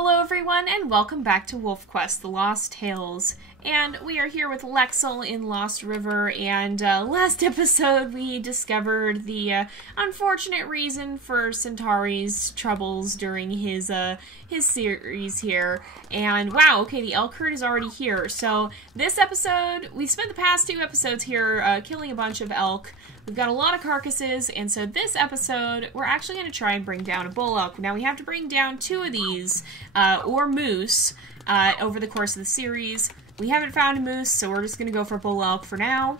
Hello everyone, and welcome back to WolfQuest, The Lost Tales. And we are here with Lexell in Lost River, and last episode we discovered the unfortunate reason for Centauri's troubles during his series here. And wow, okay, the elk herd is already here. So this episode, we spent the past 2 episodes here killing a bunch of elk. We've got a lot of carcasses, and so this episode, we're actually going to try and bring down a bull elk. Now, we have to bring down 2 of these, or moose, over the course of the series. We haven't found a moose, so we're just going to go for bull elk for now.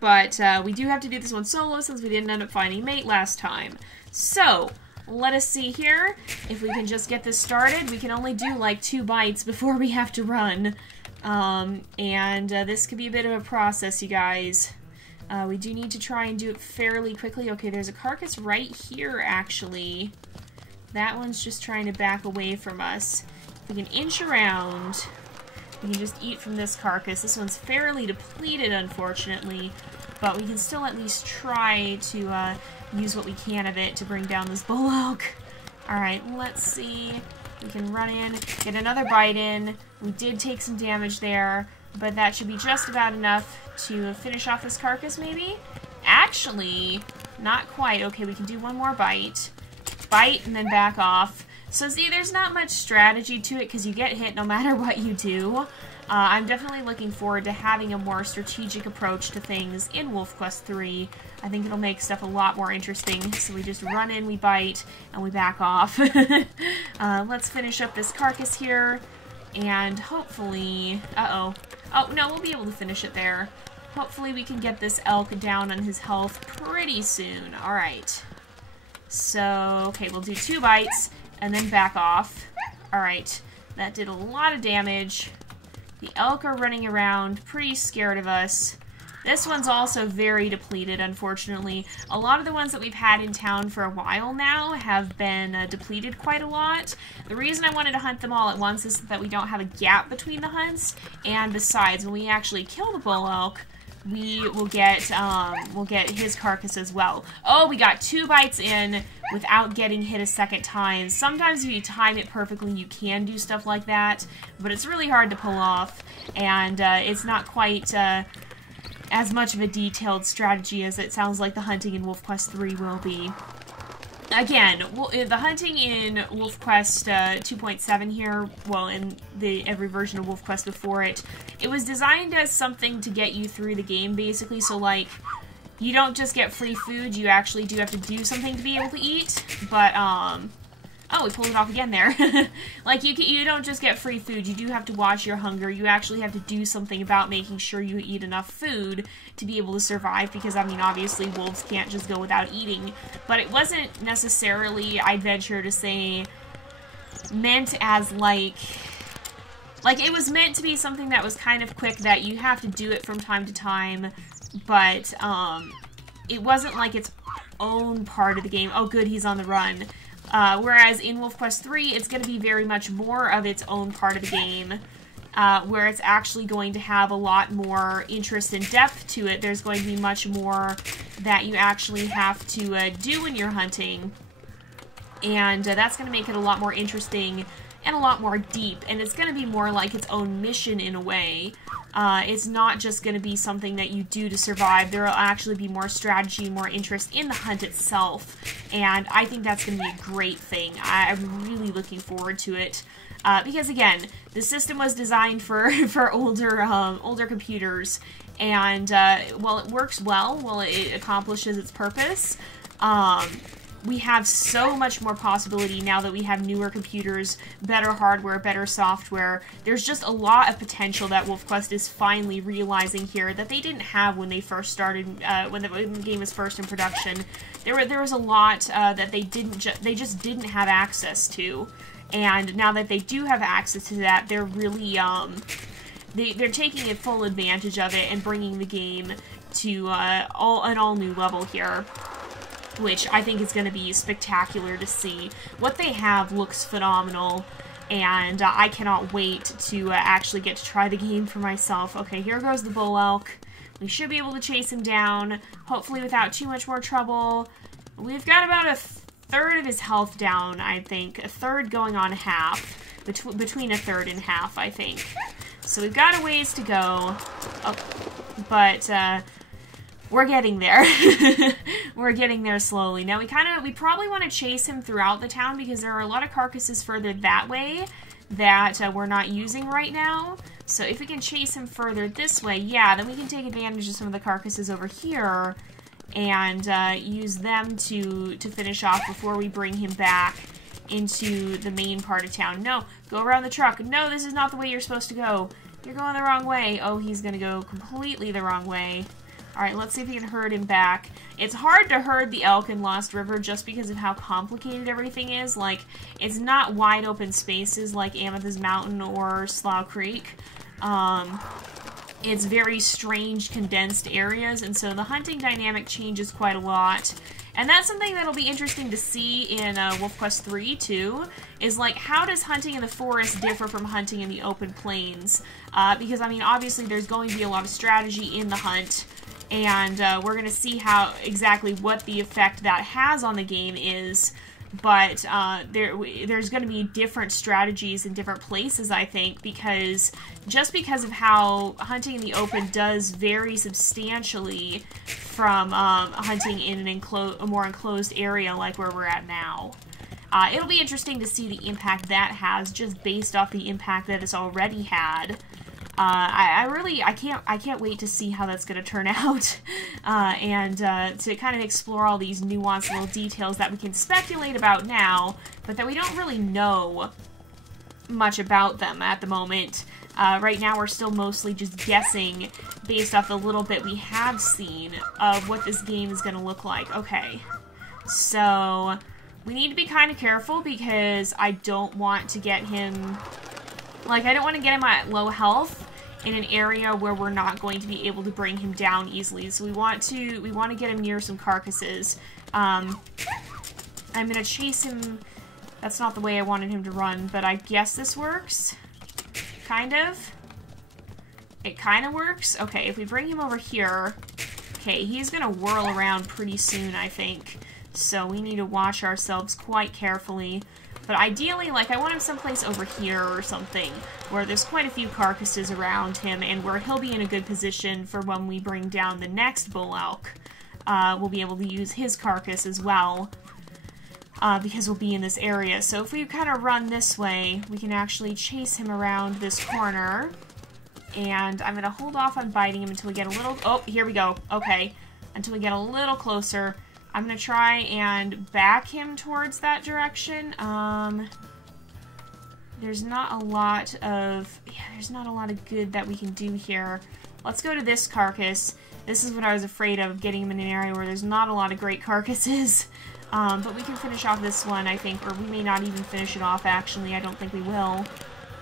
But we do have to do this one solo, since we didn't end up finding a mate last time. So, let us see here. If we can just get this started, we can only do like 2 bites before we have to run. This could be a bit of a process, you guys. We do need to try and do it fairly quickly. Okay, there's a carcass right here, actually. That one's just trying to back away from us. If we can inch around, we can just eat from this carcass. This one's fairly depleted, unfortunately, but we can still at least try to use what we can of it to bring down this bull elk. Alright, let's see. We can run in, get another bite in. We did take some damage there, but that should be just about enough to finish off this carcass, maybe? Actually, not quite. Okay, we can do one more bite. Bite and then back off. So see, there's not much strategy to it because you get hit no matter what you do. I'm definitely looking forward to having a more strategic approach to things in WolfQuest 3. I think it'll make stuff a lot more interesting. So we just run in, we bite, and we back off. Let's finish up this carcass here. And hopefully... Uh-oh. Oh, no, we'll be able to finish it there. Hopefully we can get this elk down on his health pretty soon. Alright. So, okay, we'll do 2 bites and then back off. Alright. That did a lot of damage. The elk are running around, pretty scared of us. This one's also very depleted, unfortunately. A lot of the ones that we've had in town for a while now have been depleted quite a lot. The reason I wanted to hunt them all at once is that we don't have a gap between the hunts, and besides, when we actually kill the bull elk, we will get his carcass as well. Oh, we got 2 bites in without getting hit a second time. Sometimes if you time it perfectly, you can do stuff like that, but it's really hard to pull off, and it's not quite... as much of a detailed strategy as it sounds like the hunting in WolfQuest 3 will be. Again, the hunting in WolfQuest 2.7 here, well, in every version of WolfQuest before it, it was designed as something to get you through the game, basically, so, like, you don't just get free food, you actually do have to do something to be able to eat, but, oh, we pulled it off again there. Like, you don't just get free food, you do have to watch your hunger, you actually have to do something about making sure you eat enough food to be able to survive, because, I mean, obviously wolves can't just go without eating, but it wasn't necessarily, I'd venture to say, meant as, like, it was meant to be something that was kind of quick, that you have to do it from time to time, but, it wasn't like its own part of the game. Oh, good, he's on the run. Whereas in WolfQuest 3, it's going to be very much more of its own part of the game, where it's actually going to have a lot more interest and depth to it. There's going to be much more that you actually have to do when you're hunting, and that's going to make it a lot more interesting and a lot more deep, and it's going to be more like its own mission in a way. It's not just going to be something that you do to survive. There will actually be more strategy, more interest in the hunt itself, and I think that's going to be a great thing. I'm really looking forward to it, because again, the system was designed for older computers, and while it works well, while it accomplishes its purpose, we have so much more possibility now that we have newer computers, better hardware, better software. There's just a lot of potential that WolfQuest is finally realizing here that they didn't have when they first started, when the game was first in production. There was a lot that they just didn't have access to, and now that they do have access to that, they're really they're taking a full advantage of it and bringing the game to an all new level here, which I think is going to be spectacular to see. What they have looks phenomenal, and I cannot wait to actually get to try the game for myself. Okay, here goes the bull elk. We should be able to chase him down, hopefully without too much more trouble. We've got about a third of his health down, I think. A third going on half. Between a third and half, I think. So we've got a ways to go. Oh, but we're getting there. We're getting there slowly. Now we probably want to chase him throughout the town because there are a lot of carcasses further that way that we're not using right now. So if we can chase him further this way, yeah, then we can take advantage of some of the carcasses over here and use them to finish off before we bring him back into the main part of town. No, go around the truck. No, this is not the way you're supposed to go. You're going the wrong way. Oh, he's gonna go completely the wrong way. Alright, let's see if we can herd him back. It's hard to herd the elk in Lost River just because of how complicated everything is. Like, it's not wide open spaces like Amethyst Mountain or Slough Creek. It's very strange, condensed areas, and so the hunting dynamic changes quite a lot. And that's something that'll be interesting to see in WolfQuest 3, too, is, like, how does hunting in the forest differ from hunting in the open plains? Because, I mean, obviously there's going to be a lot of strategy in the hunt, and we're going to see exactly what the effect that has on the game is, but there's going to be different strategies in different places, I think, because of how hunting in the open does vary substantially from hunting in a more enclosed area like where we're at now. It'll be interesting to see the impact that has just based off the impact that it's already had. I can't wait to see how that's going to turn out, and to kind of explore all these nuanced little details that we can speculate about now, but that we don't really know much about them at the moment. Right now we're still mostly just guessing based off the little bit we have seen of what this game is going to look like. Okay, so we need to be kind of careful because I don't want to get him... Like, I don't want to get him at low health in an area where we're not going to be able to bring him down easily. So we want to get him near some carcasses. I'm going to chase him. That's not the way I wanted him to run, but I guess this works. Kind of. It kind of works. Okay, if we bring him over here... Okay, he's going to whirl around pretty soon, I think. So we need to watch ourselves quite carefully. But ideally, like, I want him someplace over here or something, where there's quite a few carcasses around him, and where he'll be in a good position for when we bring down the next bull elk. We'll be able to use his carcass as well, because we'll be in this area. So if we kind of run this way, we can actually chase him around this corner. And I'm going to hold off on biting him until we get a little... Oh, here we go. Okay. Until we get a little closer. I'm going to try and back him towards that direction. There's not a lot of... Yeah, there's not a lot of good that we can do here. Let's go to this carcass. This is what I was afraid of, getting him in an area where there's not a lot of great carcasses. But we can finish off this one, I think. Or we may not even finish it off, actually. I don't think we will.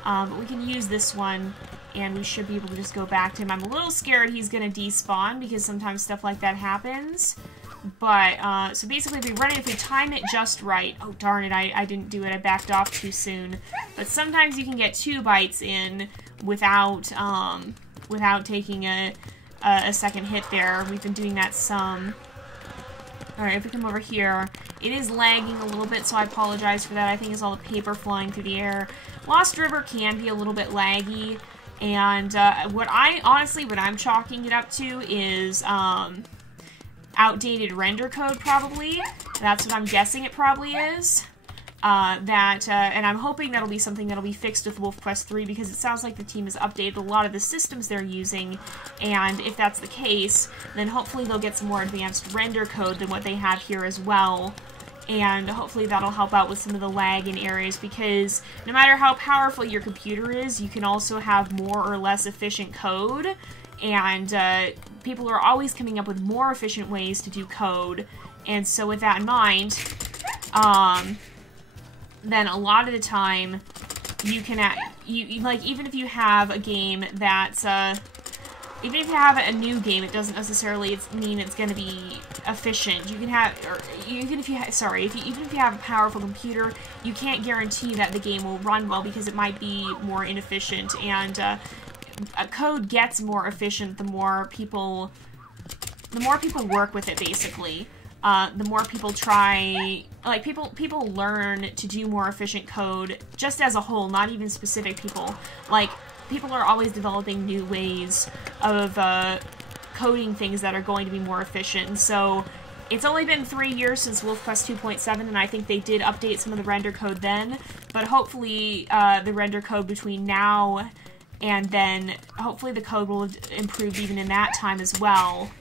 But we can use this one, and we should be able to just go back to him. I'm a little scared he's going to despawn, because sometimes stuff like that happens. But, so basically if we time it just right... Oh, darn it, I didn't do it. I backed off too soon. But sometimes you can get 2 bites in without taking a second hit there. We've been doing that some. Alright, if we come over here, it is lagging a little bit, so I apologize for that. I think it's all the paper flying through the air. Lost River can be a little bit laggy, and what I'm chalking it up to is outdated render code, probably. That's what I'm guessing it probably is. And I'm hoping that'll be something that'll be fixed with WolfQuest 3, because it sounds like the team has updated a lot of the systems they're using, and if that's the case, then hopefully they'll get some more advanced render code than what they have here as well, and hopefully that'll help out with some of the lag in areas, because no matter how powerful your computer is, you can also have more or less efficient code, and people are always coming up with more efficient ways to do code, and so with that in mind, then a lot of the time, you can, like, even if you have a game that's, even if you have a new game, it doesn't necessarily mean it's going to be efficient. You can have, or even if you have a powerful computer, you can't guarantee that the game will run well, because it might be more inefficient, and, a code gets more efficient the more people work with it, basically. the more people try, like, people learn to do more efficient code, just as a whole, not even specific people. Like, people are always developing new ways of coding things that are going to be more efficient. And so, it's only been 3 years since WolfQuest 2.7, and I think they did update some of the render code then, but hopefully the render code between now and then, hopefully the code will have improved even in that time as well,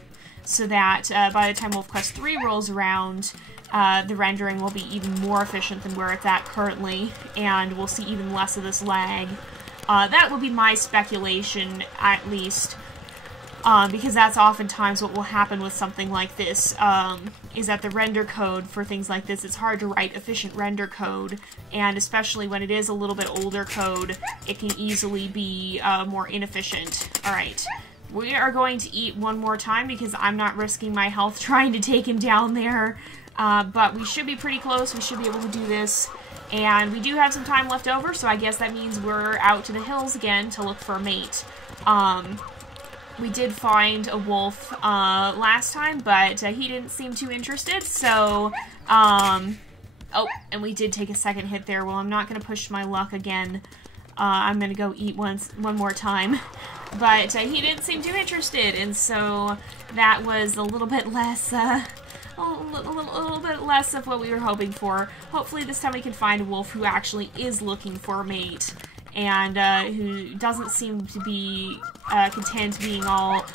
so that by the time WolfQuest 3 rolls around, the rendering will be even more efficient than where it's at currently, and we'll see even less of this lag. That would be my speculation, at least. Because that's oftentimes what will happen with something like this, is that the render code for things like this, it's hard to write efficient render code, and especially when it is a little bit older code, it can easily be more inefficient. Alright, we are going to eat one more time because I'm not risking my health trying to take him down there, but we should be pretty close, we should be able to do this, and we do have some time left over, so I guess that means we're out to the hills again to look for a mate. We did find a wolf last time, but he didn't seem too interested, so, oh, and we did take a second hit there. Well, I'm not going to push my luck again. I'm going to go eat one more time. But he didn't seem too interested, and so that was a little bit less, a little bit less of what we were hoping for. Hopefully this time we can find a wolf who actually is looking for a mate, and who doesn't seem to be content being all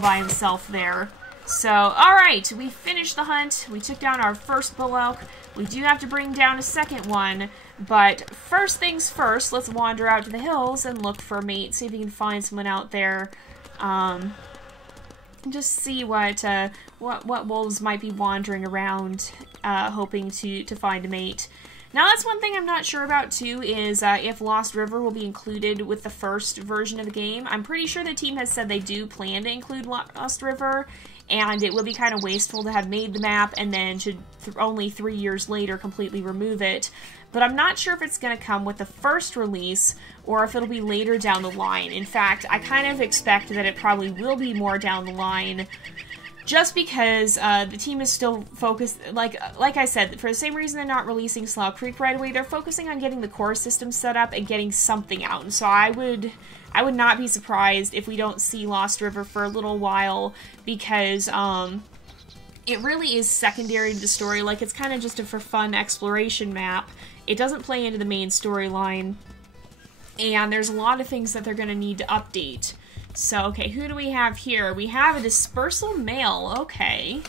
by himself there. So, alright, we finished the hunt. We took down our first bull elk. We do have to bring down a second one, but first things first, let's wander out to the hills and look for a mate, see if we can find someone out there. Just see what wolves might be wandering around, hoping to find a mate. Now, that's one thing I'm not sure about, too, is if Lost River will be included with the first version of the game. I'm pretty sure the team has said they do plan to include Lost River, and it would be kind of wasteful to have made the map and then to only 3 years later completely remove it. But I'm not sure if it's going to come with the first release, or if it'll be later down the line. In fact, I kind of expect that it probably will be more down the line, just because the team is still focused, like I said, for the same reason they're not releasing Slough Creek right away, they're focusing on getting the core system set up and getting something out. And so I would not be surprised if we don't see Lost River for a little while, because it really is secondary to the story. Like, it's kind of just a for fun exploration map. It doesn't play into the main storyline, and there's a lot of things that they're going to need to update. So, okay, who do we have here? We have a dispersal male. Okay.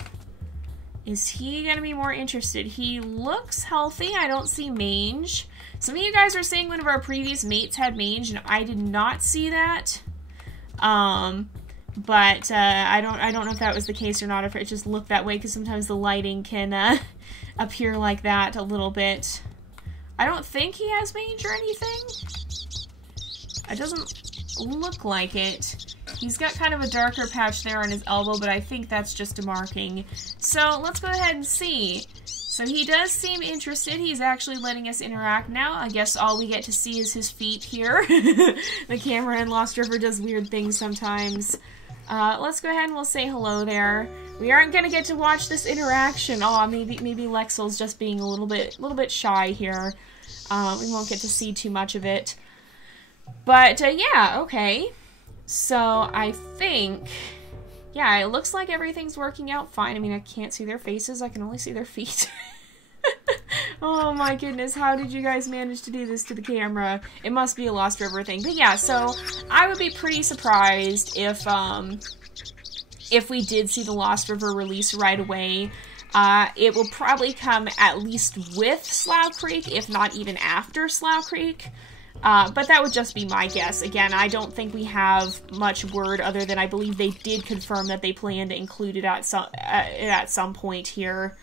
Is he going to be more interested? He looks healthy. I don't see mange. Some of you guys are saying one of our previous mates had mange, and I did not see that. But I don't know if that was the case or not, if it just looked that way, because sometimes the lighting can appear like that a little bit. I don't think he has mange or anything. It doesn't look like it. He's got kind of a darker patch there on his elbow, but I think that's just a marking. So let's go ahead and see. So he does seem interested. He's actually letting us interact now. I guess all we get to see is his feet here. The camera in Lost River does weird things sometimes. Let's go ahead and we'll say hello there. We aren't gonna get to watch this interaction. Oh, maybe Lexell's just being a little bit shy here. We won't get to see too much of it. But, yeah, okay. So, I think, yeah, it looks like everything's working out fine. I mean, I can't see their faces, I can only see their feet. Oh my goodness, how did you guys manage to do this to the camera? It must be a Lost River thing. But yeah, so, I would be pretty surprised if we did see the Lost River release right away. It will probably come at least with Slough Creek, if not even after Slough Creek. But that would just be my guess. Again, I don't think we have much word other than I believe they did confirm that they plan to include it at some point here.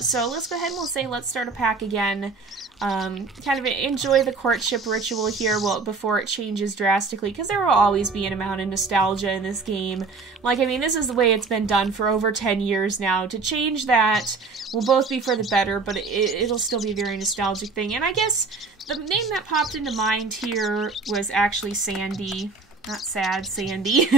So let's go ahead and we'll say let's start a pack again. Kind of enjoy the courtship ritual here before it changes drastically, because there will always be an amount of nostalgia in this game. Like, I mean, this is the way it's been done for over 10 years now. To change that will both be for the better, but it'll still be a very nostalgic thing. And I guess the name that popped into mind here was actually Sandy. Not sad, Sandy.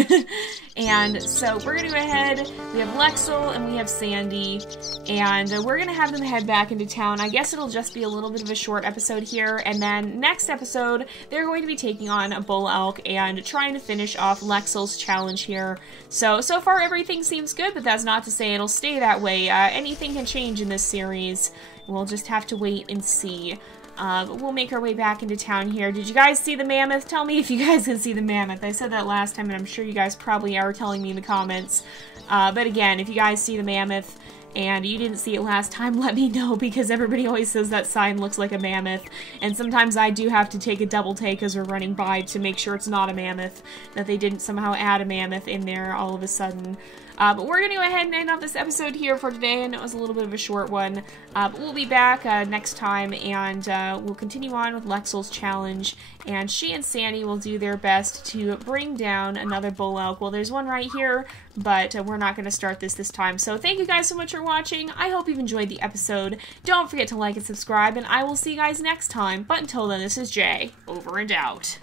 And so we're going to go ahead. We have Lexell and we have Sandy. And we're going to have them head back into town. I guess it'll just be a little bit of a short episode here. And then next episode, they're going to be taking on a bull elk and trying to finish off Lexell's challenge here. So far everything seems good, but that's not to say it'll stay that way. Anything can change in this series. We'll just have to wait and see. But we'll make our way back into town here. Did you guys see the mammoth? Tell me if you guys can see the mammoth. I said that last time, and I'm sure you guys probably are telling me in the comments. But again, if you guys see the mammoth and you didn't see it last time, let me know, because everybody always says that sign looks like a mammoth. And sometimes I do have to take a double take as we're running by to make sure it's not a mammoth, that they didn't somehow add a mammoth in there all of a sudden. But we're going to go ahead and end off this episode here for today. I know it was a little bit of a short one. But we'll be back next time, and we'll continue on with Lexell's challenge. And she and Sandy will do their best to bring down another bull elk. Well, there's one right here, but we're not going to start this time. So thank you guys so much for watching. I hope you've enjoyed the episode. Don't forget to like and subscribe, and I will see you guys next time. But until then, this is Jay, over and out.